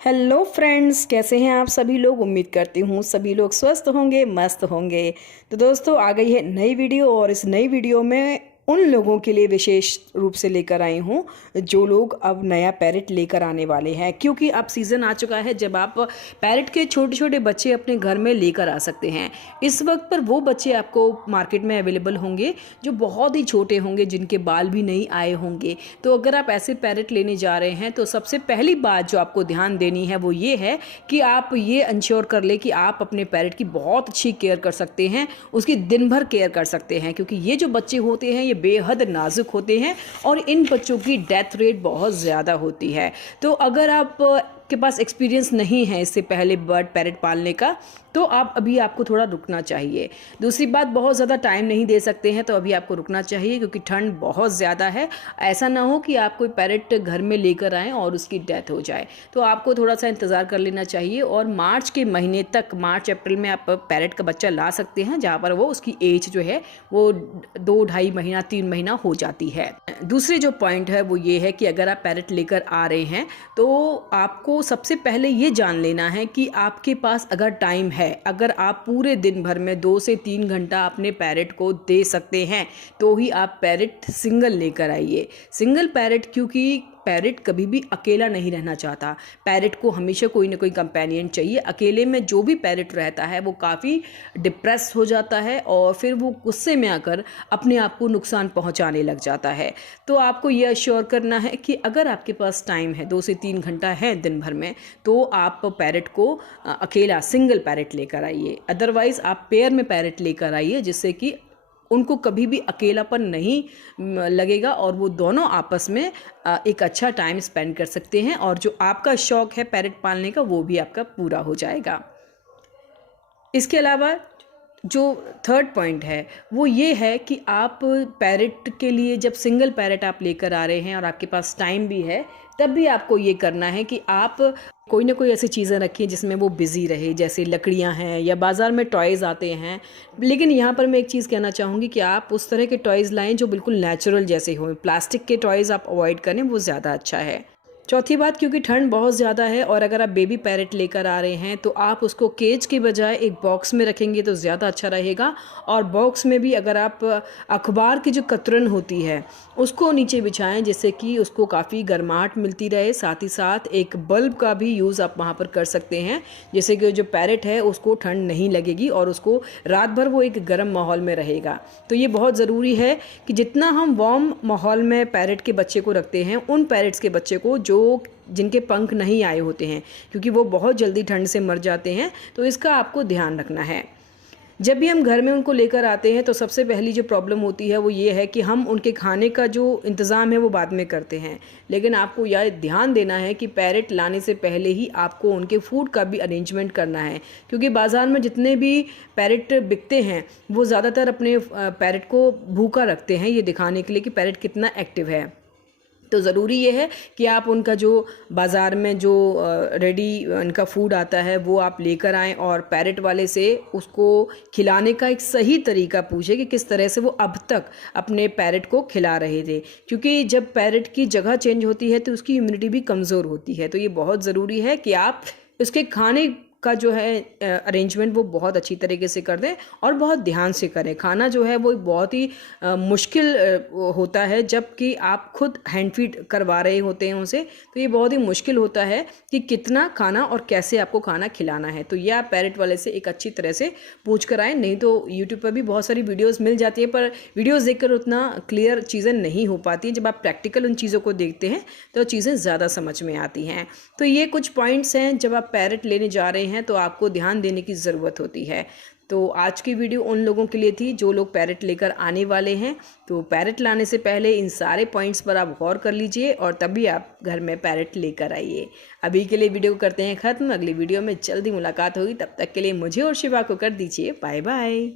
Hello friends, कैसे हैं आप सभी लोग। उम्मीद करती हूँ सभी लोग स्वस्थ होंगे, मस्त होंगे। तो दोस्तों, आ गई है नई वीडियो और इस नई वीडियो में उन लोगों के लिए विशेष रूप से लेकर आई हूँ जो लोग अब नया पैरेट लेकर आने वाले हैं, क्योंकि अब सीज़न आ चुका है जब आप पैरेट के छोटे छोटे बच्चे अपने घर में लेकर आ सकते हैं। इस वक्त पर वो बच्चे आपको मार्केट में अवेलेबल होंगे जो बहुत ही छोटे होंगे, जिनके बाल भी नहीं आए होंगे। तो अगर आप ऐसे पैरेट लेने जा रहे हैं तो सबसे पहली बात जो आपको ध्यान देनी है वो ये है कि आप ये इंश्योर कर ले कि आप अपने पैरेट की बहुत अच्छी केयर कर सकते हैं, उसकी दिन भर केयर कर सकते हैं, क्योंकि ये जो बच्चे होते हैं ये बेहद नाजुक होते हैं और इन बच्चों की डेथ रेट बहुत ज़्यादा होती है। तो अगर आप के पास एक्सपीरियंस नहीं है इससे पहले बर्ड पैरेट पालने का, तो आपको थोड़ा रुकना चाहिए। दूसरी बात, बहुत ज़्यादा टाइम नहीं दे सकते हैं तो अभी आपको रुकना चाहिए, क्योंकि ठंड बहुत ज़्यादा है। ऐसा ना हो कि आप कोई पैरेट घर में लेकर आएँ और उसकी डेथ हो जाए। तो आपको थोड़ा सा इंतज़ार कर लेना चाहिए और मार्च के महीने तक, मार्च अप्रैल में आप पैरेट का बच्चा ला सकते हैं, जहाँ पर वो उसकी एज जो है वो 2-2.5 महीना 3 महीना हो जाती है। दूसरी जो पॉइंट है वो ये है कि अगर आप पैरेट लेकर आ रहे हैं तो आपको सबसे पहले ये जान लेना है कि आपके पास अगर टाइम है, अगर आप पूरे दिन भर में 2 से 3 घंटा अपने पैरेट को दे सकते हैं तो ही आप पैरेट सिंगल लेकर आइए। सिंगल पैरेट, क्योंकि पैरेट कभी भी अकेला नहीं रहना चाहता। पैरेट को हमेशा कोई ना कोई कंपेनियन चाहिए। अकेले में जो भी पैरेट रहता है वो काफ़ी डिप्रेस हो जाता है और फिर वो गुस्से में आकर अपने आप को नुकसान पहुंचाने लग जाता है। तो आपको ये अश्योर करना है कि अगर आपके पास टाइम है, 2 से 3 घंटा है दिन भर में, तो आप पैरेट को अकेला सिंगल पैरेट लेकर आइए। अदरवाइज़ आप पेयर में पैरेट लेकर आइए, जिससे कि उनको कभी भी अकेलापन नहीं लगेगा और वो दोनों आपस में एक अच्छा टाइम स्पेंड कर सकते हैं और जो आपका शौक़ है पैरेट पालने का वो भी आपका पूरा हो जाएगा। इसके अलावा जो थर्ड पॉइंट है वो ये है कि आप पैरेट के लिए, जब सिंगल पैरेट आप लेकर आ रहे हैं और आपके पास टाइम भी है, तब भी आपको ये करना है कि आप कोई ना कोई ऐसी चीज़ें रखिए जिसमें वो बिज़ी रहे, जैसे लकड़ियां हैं या बाज़ार में टॉयज़ आते हैं। लेकिन यहाँ पर मैं एक चीज़ कहना चाहूँगी कि आप उस तरह के टॉयज़ लाएं जो बिल्कुल नेचुरल जैसे हों। प्लास्टिक के टॉयज़ आप अवॉइड करें, वो ज़्यादा अच्छा है। चौथी बात, क्योंकि ठंड बहुत ज़्यादा है और अगर आप बेबी पैरेट लेकर आ रहे हैं तो आप उसको केज के बजाय एक बॉक्स में रखेंगे तो ज़्यादा अच्छा रहेगा। और बॉक्स में भी अगर आप अखबार की जो कतरन होती है उसको नीचे बिछाएं, जिससे कि उसको काफ़ी गर्माहट मिलती रहे। साथ ही साथ एक बल्ब का भी यूज़ आप वहाँ पर कर सकते हैं, जिससे कि जो पैरेट है उसको ठंड नहीं लगेगी और उसको रात भर वो एक गर्म माहौल में रहेगा। तो ये बहुत ज़रूरी है कि जितना हम वार्म माहौल में पैरेट के बच्चे को रखते हैं, उन पैरेट्स के बच्चे को जिनके पंख नहीं आए होते हैं, क्योंकि वो बहुत जल्दी ठंड से मर जाते हैं, तो इसका आपको ध्यान रखना है। जब भी हम घर में उनको लेकर आते हैं तो सबसे पहली जो प्रॉब्लम होती है वो ये है कि हम उनके खाने का जो इंतज़ाम है वो बाद में करते हैं। लेकिन आपको यह ध्यान देना है कि पैरेट लाने से पहले ही आपको उनके फूड का भी अरेंजमेंट करना है, क्योंकि बाज़ार में जितने भी पैरेट बिकते हैं वो ज़्यादातर अपने पैरेट को भूखा रखते हैं, ये दिखाने के लिए कि पैरेट कितना एक्टिव है। तो ज़रूरी ये है कि आप उनका जो बाज़ार में जो रेडी उनका फूड आता है वो आप लेकर आएँ और पैरेट वाले से उसको खिलाने का एक सही तरीका पूछें कि किस तरह से वो अब तक अपने पैरेट को खिला रहे थे, क्योंकि जब पैरेट की जगह चेंज होती है तो उसकी इम्यूनिटी भी कमज़ोर होती है। तो ये बहुत ज़रूरी है कि आप उसके खाने का जो है अरेंजमेंट वो बहुत अच्छी तरीके से कर दें और बहुत ध्यान से करें। खाना जो है वो बहुत ही मुश्किल होता है, जबकि आप खुद हैंड फीड करवा रहे होते हैं उसे, तो ये बहुत ही मुश्किल होता है कि कितना खाना और कैसे आपको खाना खिलाना है। तो ये आप पैरेट वाले से एक अच्छी तरह से पूछ कर आएँ। नहीं तो यूट्यूब पर भी बहुत सारी वीडियोज़ मिल जाती है, पर वीडियोज़ देखकर उतना क्लियर चीज़ें नहीं हो पाती। जब आप प्रैक्टिकल उन चीज़ों को देखते हैं तो चीज़ें ज़्यादा समझ में आती हैं। तो ये कुछ पॉइंट्स हैं, जब आप पैरेट लेने जा रहे हैं तो आपको ध्यान देने की ज़रूरत होती है। तो आज की वीडियो उन लोगों के लिए थी जो लोग पैरेट लेकर आने वाले हैं। तो पैरेट लाने से पहले इन सारे पॉइंट्स पर आप गौर कर लीजिए और तभी आप घर में पैरेट लेकर आइए। अभी के लिए वीडियो को करते हैं ख़त्म। अगली वीडियो में जल्दी मुलाकात होगी, तब तक के लिए मुझे और शिवा को कर दीजिए बाय बाय।